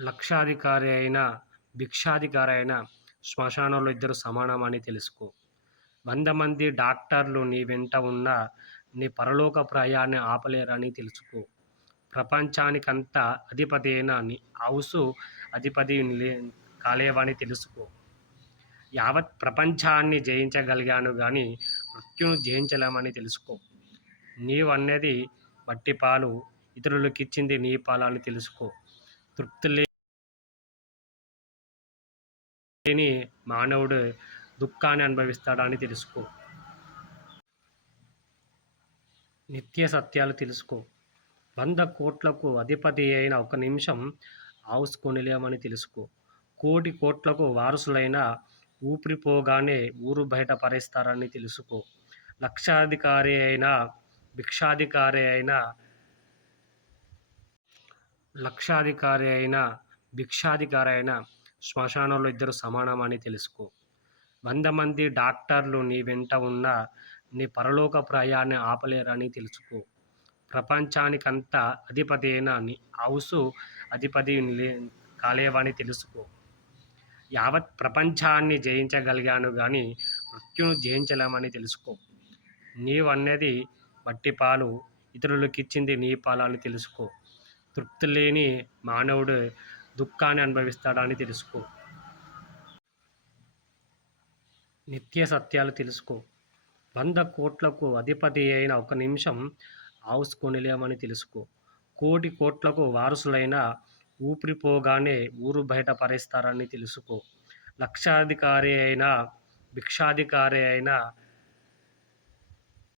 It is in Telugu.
లక్షాధికారి అయినా, భిక్షాధికారి అయినా శ్మశానంలో ఇద్దరు సమానమని తెలుసుకో. 100 మంది డాక్టర్లు నీ వెంట ఉన్నా నీ పరలోక ప్రయాణాన్ని ఆపలేరని తెలుసుకో. ప్రపంచానికంతా అధిపతైన నీ హౌసు అధిపతి కాలేవని తెలుసుకో. యావత్ ప్రపంచాన్ని జయించగలిగాను గాని మృత్యువును జయించలేమని తెలుసుకో. నీవన్నది మట్టిపాలు, ఇతరులకిచ్చింది నీ పాలని తెలుసుకో. తృప్తి లేని మానవుడు దుఃఖాన్ని అనుభవిస్తాడని తెలుసుకో. నిత్య సత్యాలు తెలుసుకో. 100 కోట్లకు అధిపతి అయిన ఒక నిమిషం హౌస్ కొనలేమని తెలుసుకో. కోటి కోట్లకు వారసులైన ఊపిరిపోగానే ఊరు బయట పడేస్తారని తెలుసుకో. లక్షాధికారి అయినా, భిక్షాధికారి అయినా శ్మశానంలో ఇద్దరు సమానమని తెలుసుకో. 100 మంది డాక్టర్లు నీ వెంట ఉన్నా నీ పరలోక ప్రయాణాన్ని ఆపలేరని తెలుసుకో. ప్రపంచానికంతా అధిపతైన నీ హౌసు అధిపతి కాలేవని తెలుసుకో. యావత్ ప్రపంచాన్ని జయించగలిగాను గాని మృత్యువును జయించలేమని తెలుసుకో. నీవన్నది మట్టిపాలు, ఇతరులకిచ్చింది నీ పాలని తెలుసుకో. తృప్తి లేని మానవుడు దుఃఖాన్ని అనుభవిస్తాడని తెలుసుకో. నిత్య సత్యాలు తెలుసుకో. 100 కోట్లకు అధిపతి అయిన ఒక నిమిషం హౌస్ కొనలేమని తెలుసుకో. కోటి కోట్లకు వారసులైన ఊపిరిపోగానే ఊరు బయట పడేస్తారని తెలుసుకో. లక్షాధికారి అయినా, భిక్షాధికారి అయినా